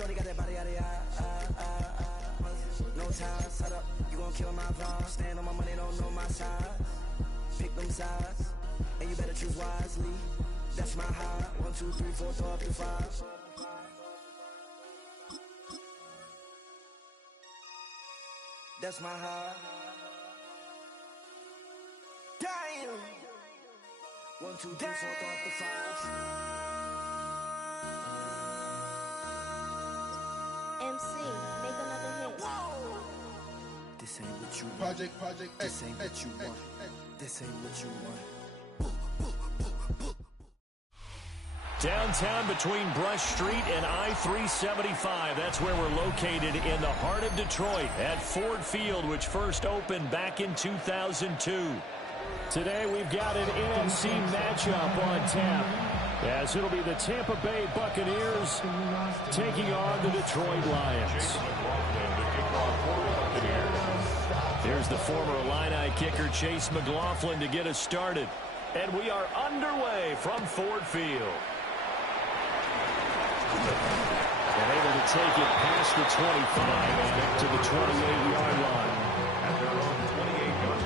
Shorty got that body out of no time, set up, you gon' kill my vibe. Stand on my money, don't know my side. Pick them sides, and you better choose wisely. That's my high. 1, 2, 3, 4, throw up your 5. That's my high. Damn. 1, 2, 3, 4, throw up the 5. MC, make another hit. Whoa. This ain't what you want. Project. This ain't what you want. This ain't what you want. Downtown between Brush Street and I-375. That's where we're located in the heart of Detroit at Ford Field, which first opened back in 2002. Today we've got an NFC matchup on tap, as it'll be the Tampa Bay Buccaneers taking on the Detroit Lions. Here's the former Illini kicker Chase McLaughlin to get us started. And we are underway from Ford Field. And able to take it past the 25 and up to the 28-yard line. At their own 28-yard line.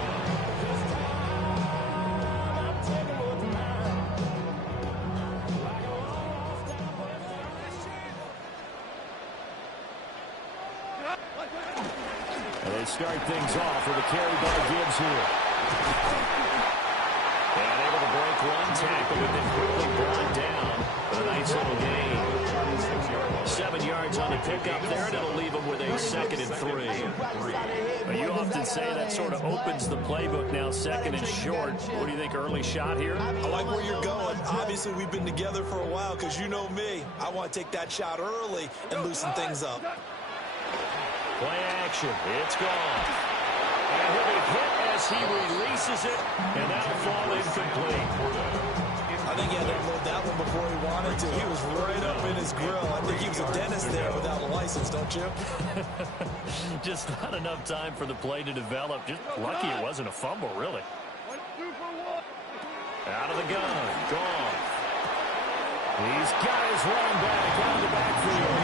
And they start things off with a carry by Gibbs here. And able to break one tackle, but then quickly brought down. A nice little gain. 7 yards on the pickup there, and it'll leave them with a 2nd and 3. But you often say that sort of opens the playbook now, 2nd and short. What do you think, early shot here? I like where you're going. Obviously, we've been together for a while because you know me. I want to take that shot early and loosen things up. Play action. It's gone. And he'll be hit as he releases it, and that'll fall incomplete. I think he had to unload that one before he wanted to. He was right up in his grill. I think he was a dentist there without a license, don't you? Just not enough time for the play to develop. Just lucky it wasn't a fumble, really. Out of the gun. Gone. He's got his running back out of the backfield.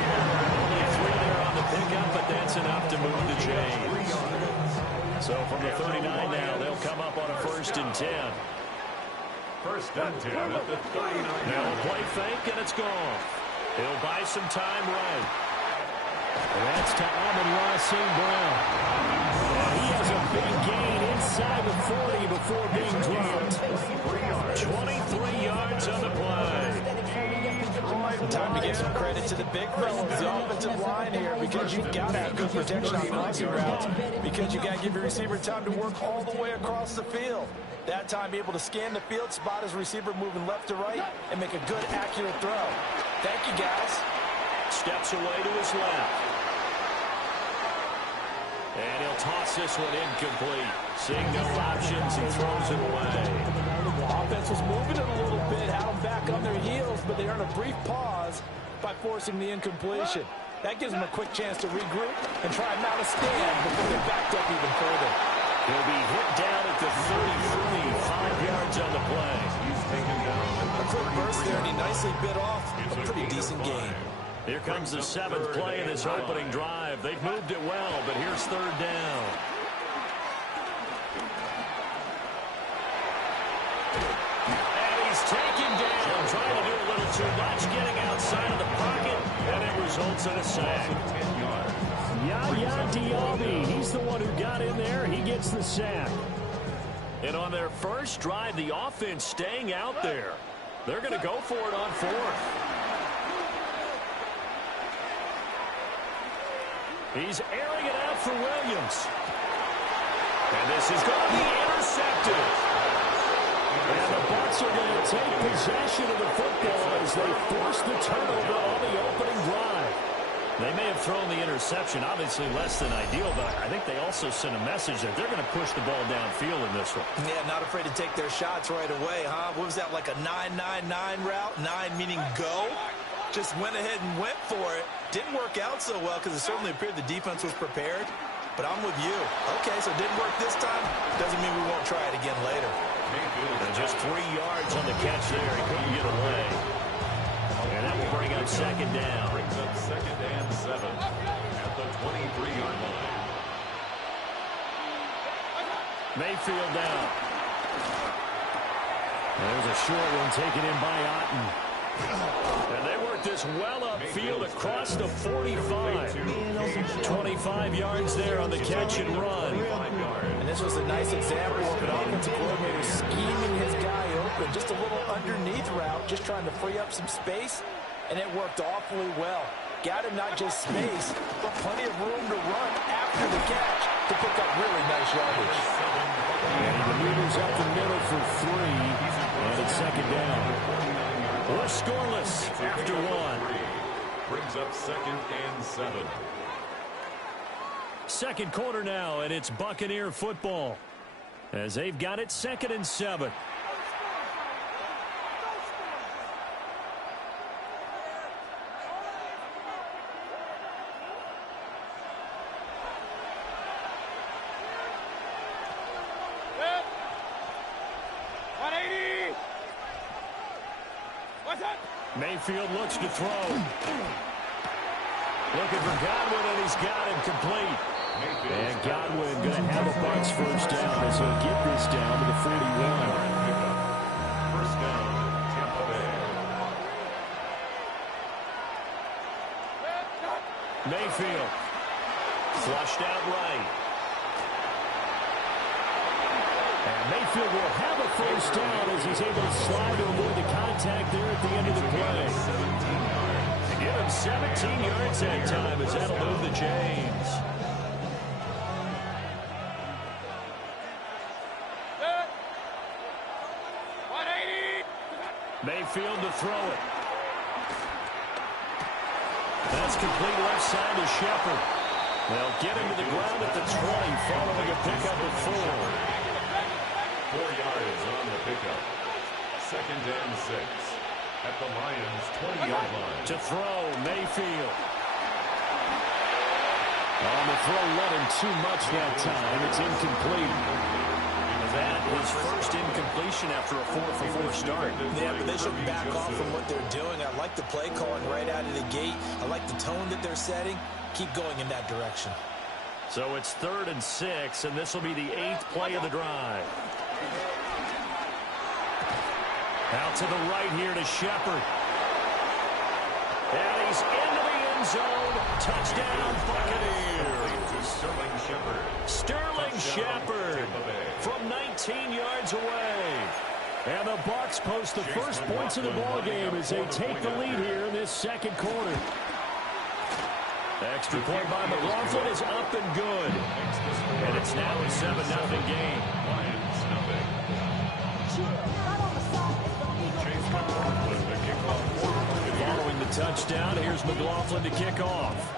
Only 3 there on the pickup, but that's enough to move the chains. So from the 39 now, they'll come up on a 1st and 10. 1st and 10 at the 39. Now a play fake, and it's gone. He'll buy some time right. And that's to Amon-Ra St. Brown. He has a big gain inside the 40 before being dropped. 23 yards on the play. Time to give some credit to the big fellas, the offensive line here, because you've got to have good protection on crossing routes, because you've got to give your receiver time to work all the way across the field. That time, be able to scan the field, spot his receiver moving left to right, and make a good, accurate throw. Thank you, guys. Steps away to his left. And he'll toss this one incomplete. Seeing no options, he throws it away. Offense was moving it a little bit, had them back on their heels, but they earned a brief pause by forcing the incompletion. That gives them a quick chance to regroup and try and mount a stand before they backed up even further. He'll be hit down at the 33, 5 yards on the play. He's taken down. A quick burst there, and he nicely bit off a pretty decent gain. Here comes the 7th play in this opening drive. They've moved it well, but here's 3rd down. And he's taken down, trying to do a little too much, getting outside of the pocket, and it results in a sack. Yaya Diaby, he's the one who got in there. He gets the sack. And on their first drive, the offense staying out there. They're going to go for it on 4th. He's airing it out for Williams. And this is going to be intercepted. And the Bucs are going to take possession of the football as they force the turnover on the opening drive. They may have thrown the interception, obviously less than ideal, but I think they also sent a message that they're going to push the ball downfield in this one. Yeah, not afraid to take their shots right away, huh? What was that, like a 9-9-9 route? 9 meaning go? Just went ahead and went for it. Didn't work out so well because it certainly appeared the defense was prepared. But I'm with you. Okay, so it didn't work this time. Doesn't mean we won't try it again later. And just 3 yards on the catch there. He couldn't get away. And that will bring up second down. Brings up 2nd and 7 at the 23-yard line. Mayfield down. There's a short one taken in by Otten. And they work this well upfield across the 45. 25 yards there on the catch and run. And this was a nice example of an offensive coordinator scheming his guy open. Just a little underneath route, just trying to free up some space. And it worked awfully well. Got him not just space, but plenty of room to run after the catch to pick up really nice yardage. And the leader's up the middle for 3. And it's second down. We're scoreless after 1. Brings up 2nd and 7. Second quarter now, and it's Buccaneer football. As they've got it 2nd and 7. Mayfield looks to throw. Looking for Godwin, and he's got him complete. And Godwin going to have a Bucs first down as he'll get this down to the 41. First down, Tampa Bay. Mayfield flushed out right. And Mayfield will have a first down as he's able to slide to avoid the contact there at the end of the play. Give him 17 yards that time as that'll move the chains. Mayfield to throw it. That's complete left side to Shepard. They'll get him to the ground at the 20, following a pickup of 4. 4 yards on the pickup. 2nd and 6 at the Lions' 20-yard line. To throw, Mayfield. On the throw, let him too much that time. It's incomplete. That is first incompletion after a 4-for-4 start. Yeah, but they shouldn't back off from what they're doing. I like the play calling right out of the gate. I like the tone that they're setting. Keep going in that direction. So it's 3rd and 6, and this will be the 8th play of the drive. Out to the right here to Shepard. And he's into the end zone. Touchdown, Buccaneers. Sterling Shepard. Sterling Shepard from 19 yards away. And the Bucs post the first points of the ball game as they take the lead here in this second quarter. Extra point by McLaughlin is up and good. And it's now a 7-0 game. Lions nothing. Chase McLaughlin to kick off. Following the touchdown, here's McLaughlin to kick off.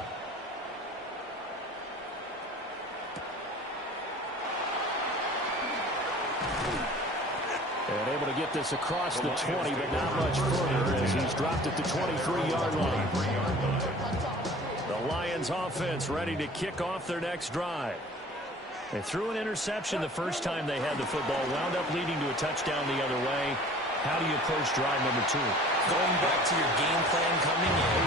And able to get this across the 20, but not much further as he's dropped at the 23-yard line. The Lions offense ready to kick off their next drive. They threw an interception the first time they had the football, wound up leading to a touchdown the other way. How do you approach drive number 2? Going back to your game plan coming in,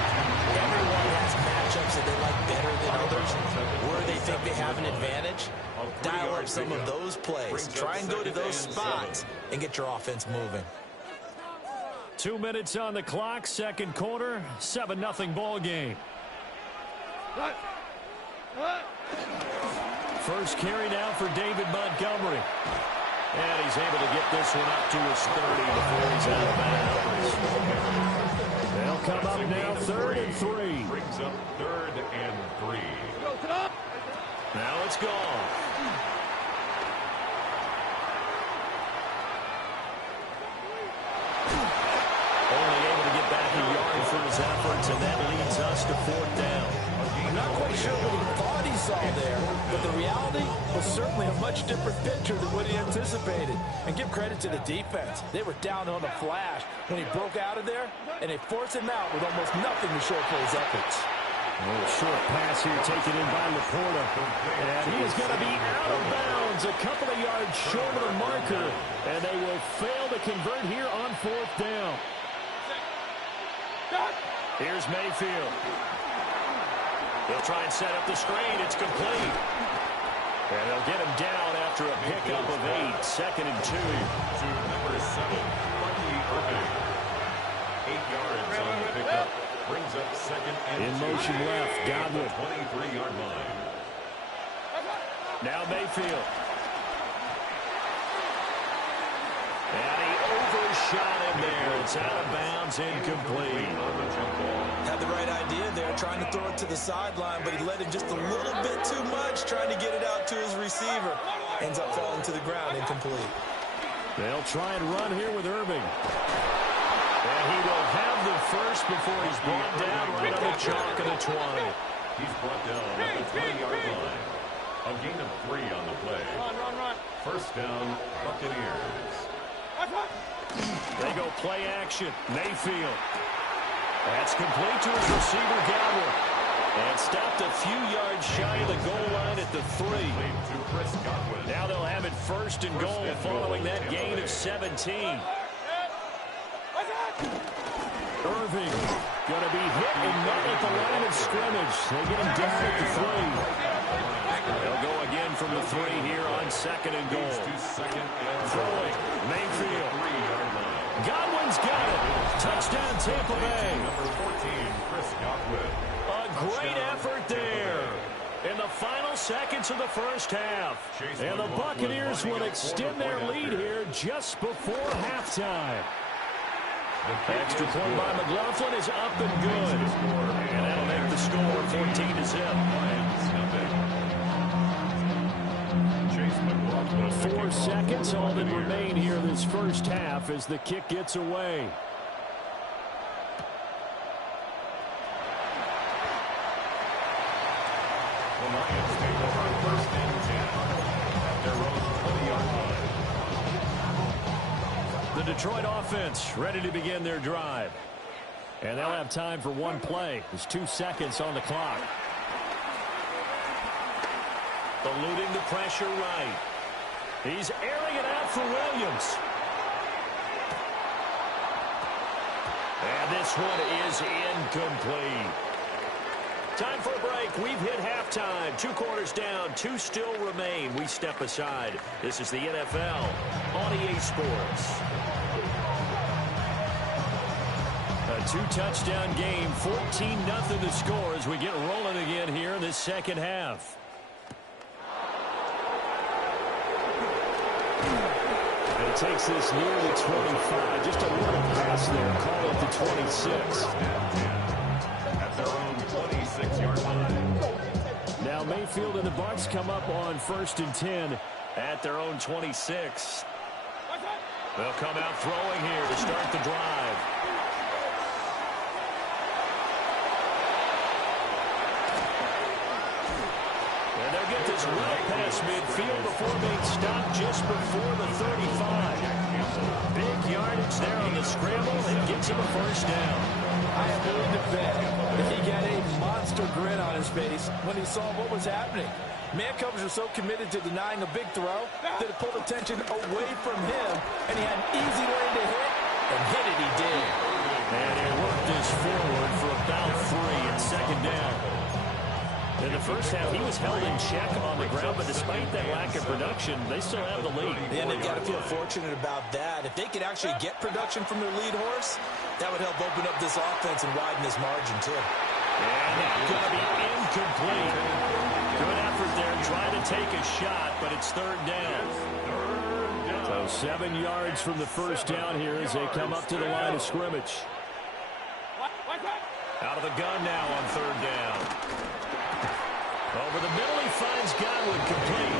everyone has matchups that they like better than others. Where they think they have an advantage, dial up some of those plays. Try and go to those spots and get your offense moving. 2 minutes on the clock, second quarter, 7-0 ball game. First carry now for David Montgomery. And he's able to get this one up to his 30 before he's out of bounds. They'll come up now 3rd and 3. Brings up 3rd and 3. Now it's gone. Only able to get back a yard for his efforts, and that leads us to 4th down. I'm not quite sure what he thought he saw there, but the reality was certainly a much different picture than what he anticipated. And give credit to the defense. They were down on a flash when he broke out of there, and they forced him out with almost nothing to show for his efforts. A little short pass here taken in by Laporta. And he is going to be out of bounds a couple of yards short of the marker. And they will fail to convert here on 4th down. Here's Mayfield. They'll try and set up the screen. It's complete. And they'll get him down after a pickup of 8. 2nd and 2. To number 7, Bucky Irving. 8 yards on the pickup. Brings up 2nd and 2. In motion left, Godwin. 23-yard line. Now Mayfield. And he overshot him there. It's out of bounds, incomplete. Had the right idea there, trying to throw it to the sideline, but he let him just a little bit too much, trying to get it out to his receiver. Ends up falling to the ground, incomplete. They'll try and run here with Irving. And he will have the first before he's brought down right on the chalk of the 20. He's brought down at the 20-yard line. A gain of 3 on the play. Run. First down, Buccaneers. They go play action. Mayfield. That's complete to his receiver, Godwin. And stopped a few yards shy of the goal line at the 3. To Chris Godwin. Now they'll have it 1st and goal following that gain of 17. Irving going to be hit and not at the line of scrimmage. They get him down at the 3. They'll go again from the 3 here on 2nd and goal. Throwing. Mayfield. Godwin's got it. Touchdown, Tampa Bay. Number 14, Chris Godwin. A great effort there in the final seconds of the first half. And the Buccaneers will extend their lead here just before halftime. Extra point by McLaughlin is up and good. And that'll make the score 14-0. 4 seconds, all that remain here this first half as the kick gets away. The Lions take over 1st and 10 at their own 20-yard line. The Detroit offense ready to begin their drive. And they'll have time for one play. There's 2 seconds on the clock. Eluding the pressure right. He's airing it out for Williams. And this one is incomplete. Time for a break. We've hit halftime. 2 quarters down. 2 still remain. We step aside. This is the NFL on EA Sports. A 2-touchdown game. 14-0 to score as we get rolling again here in this second half. And it takes this near the 25. Just a little pass there. Call it the 26. At their own 26-yard line. Now Mayfield and the Bucs come up on 1st and 10 at their own 26. They'll come out throwing here to start the drive. And they'll get this well past midfield before being stopped just before the 35. Big yardage there on the scramble and gets him a first down. I am willing to bet that he got a monster grin on his face when he saw what was happening. Man coverage was so committed to denying a big throw that it pulled attention away from him, and he had an easy lane to hit, and hit it he did. And he worked this forward for about 3 and 2nd down. In the first half, he was held in check on the ground, but despite that lack of production, they still have the lead. And they've got to feel fortunate about that. If they could actually get production from their lead horse, that would help open up this offense and widen this margin, too. And that's going to be incomplete. Good effort there, trying to take a shot, but it's 3rd down. So 7 yards from the first down here as they come up to the line of scrimmage. Out of the gun now on 3rd down. Over the middle, he finds Godwin complete.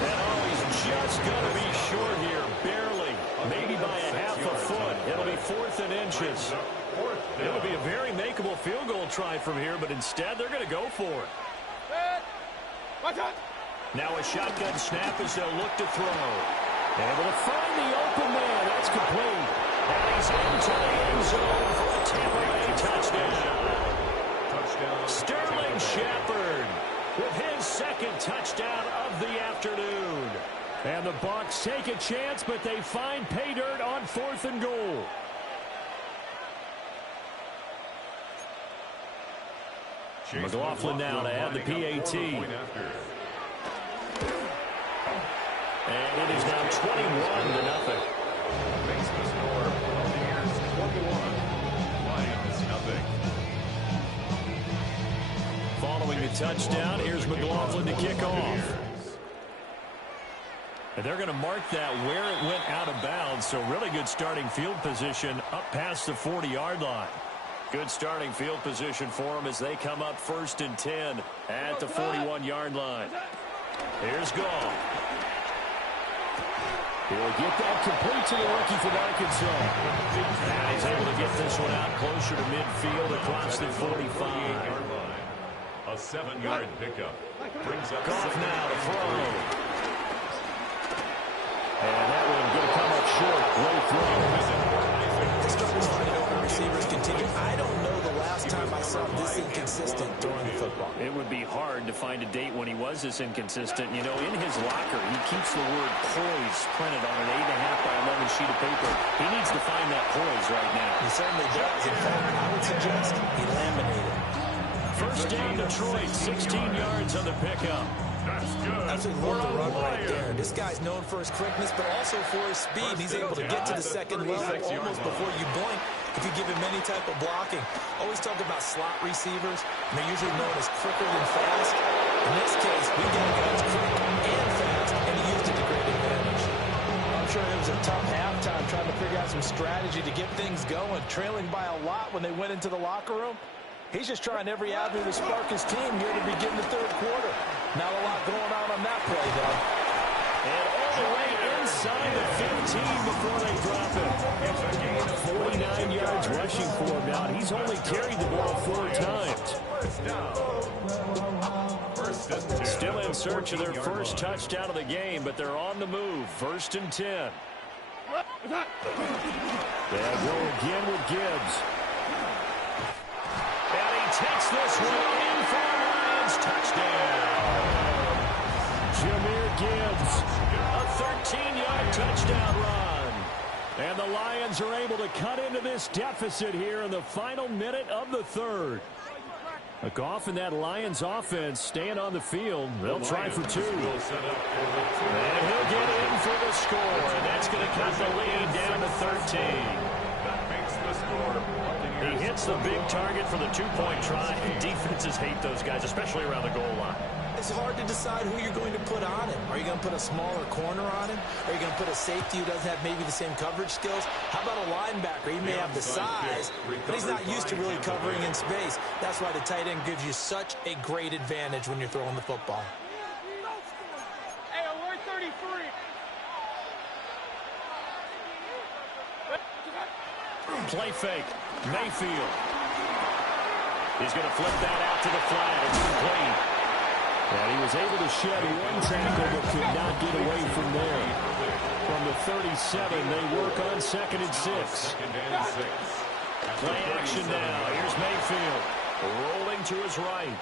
And he's just going to be short here, barely, maybe by a half a foot. It'll be 4th and inches. It would be a very makeable field goal try from here, but instead they're going to go for it. Now a shotgun snap as they'll look to throw. Able to find the open man. That's complete. And he's into the end zone for a Tampa Bay touchdown. Sterling Shepard with his 2nd touchdown of the afternoon. And the Bucs take a chance, but they find pay dirt on 4th and goal. McLaughlin now to add the PAT. And it is now 21-0. Makes the score Buccaneers 21, Lions nothing. Following the touchdown, here's McLaughlin to kick off. And they're going to mark that where it went out of bounds, so really good starting field position up past the 40-yard line. Good starting field position for them as they come up 1st and 10 at the 41-yard line. Here's Goff. He'll get that complete to the rookie from Arkansas. And he's able to get this one out closer to midfield across the 45-yard line. A 7-yard pickup. Brings up Goff now to throw. And that one going to come up short. Late throw. Struggles finding open receivers continue. I don't know the last time I saw this inconsistent throwing the football. It would be hard to find a date when he was this inconsistent. You know, in his locker, he keeps the word poise printed on an 8.5 by 11 sheet of paper. He needs to find that poise right now. He certainly does. In fact, I would suggest he laminated. First down, Detroit, 16 yards on the pickup. That's good. Absolutely love the run right there. This guy's known for his quickness, but also for his speed. He's able to get to the second level almost before you blink if you give him any type of blocking. Always talk about slot receivers, and they're usually known as quicker than fast. In this case, we got a guy that's quick and fast, and he used it to great advantage. I'm sure it was a tough halftime trying to figure out some strategy to get things going, trailing by a lot when they went into the locker room. He's just trying every avenue to spark his team here to begin the third quarter. Not a lot going on that play, though. And all the way inside the 15 before they drop it. 49 yards rushing for him now. He's only carried the ball 4 times. Still in search of their first touchdown of the game, but they're on the move. 1st and 10. They'll go again with Gibbs. And he takes this one in for the Lions. Touchdown. Jahmyr Gibbs, a 13-yard touchdown run. And the Lions are able to cut into this deficit here in the final minute of the third. Goff and that Lions offense staying on the field. They'll try for 2. And he'll get in for the score. And that's going to cut the lead down to 13. That makes the score. He hits the big target for the 2-point try. Defenses hate those guys, especially around the goal line. It's hard to decide who you're going to put on him. Are you going to put a smaller corner on him? Are you going to put a safety who doesn't have maybe the same coverage skills? How about a linebacker? He may have the size, but he's not used to really covering in space. That's why the tight end gives you such a great advantage when you're throwing the football. Hey, alert 33. Play fake. Mayfield. He's going to flip that out to the flat. It's complete. And he was able to shed one tackle but could not get away from there. From the 37, they work on 2nd and 6. Play action now. Here's Mayfield. Rolling to his right.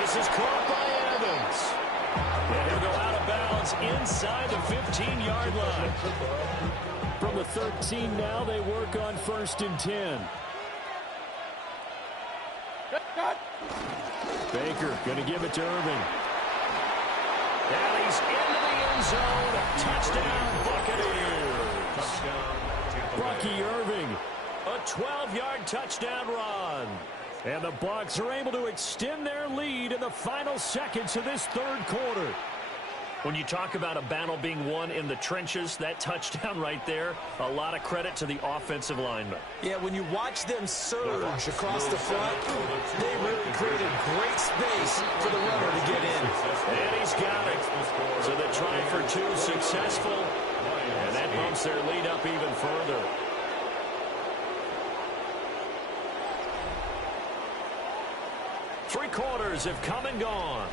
This is caught by Evans. And he'll go out of bounds inside the 15-yard line. From the 13 now, they work on 1st and 10. Baker going to give it to Irving. And he's into the end zone. Touchdown, Buccaneers. Bucky Irving, a 12-yard touchdown run. And the Bucs are able to extend their lead in the final seconds of this third quarter. When you talk about a battle being won in the trenches, that touchdown right there, a lot of credit to the offensive linemen. Yeah, when you watch them surge across the front, they really created great space for the runner to get in. And he's got it. So the try for 2 successful, and that bumps their lead up even further. Three quarters have come and gone.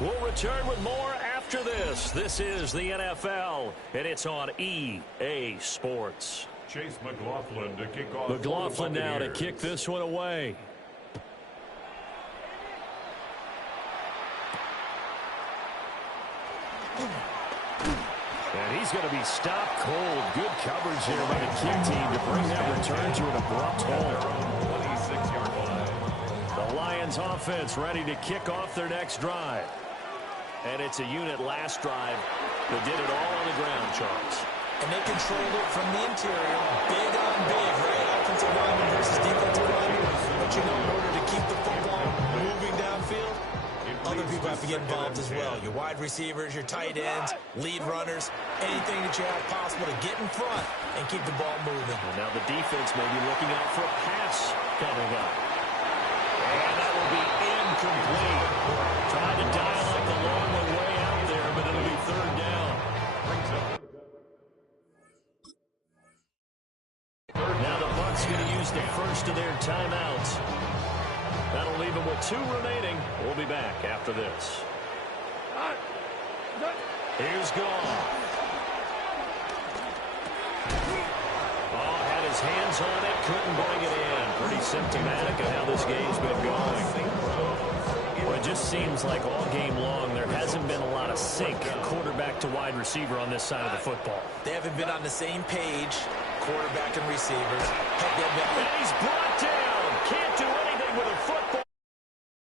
We'll return with more after this. This is the NFL, and it's on EA Sports. Chase McLaughlin to kick off. McLaughlin now to kick this one away. And he's going to be stopped cold. Good coverage here by the kick team to bring that return to an abrupt halt. 26-yard line. The Lions Lions offense ready to kick off their next drive. And it's a unit last drive that did it all on the ground, Charles. And they controlled it from the interior, big on big, right? Offensive lineman versus defensive lineman. But you know, in order to keep the football moving downfield, other people have to get involved as well. Your wide receivers, your tight ends, lead runners, anything that you have possible to get in front and keep the ball moving. And now the defense may be looking out for a pass coming up. And that will be incomplete. Tried to dial up the long way out there, but it'll be third down. Now the Bucs going to use the first of their timeouts. That'll leave them with 2 remaining. We'll be back after this. Here's Goff. Oh, had his hands on it, couldn't bring it in. Pretty symptomatic of how this game's been going. Well, it just seems like all game long there hasn't been a lot of sync quarterback to wide receiver on this side of the football. They haven't been on the same page, quarterback and receivers. And he's brought down. Can't do anything with a football.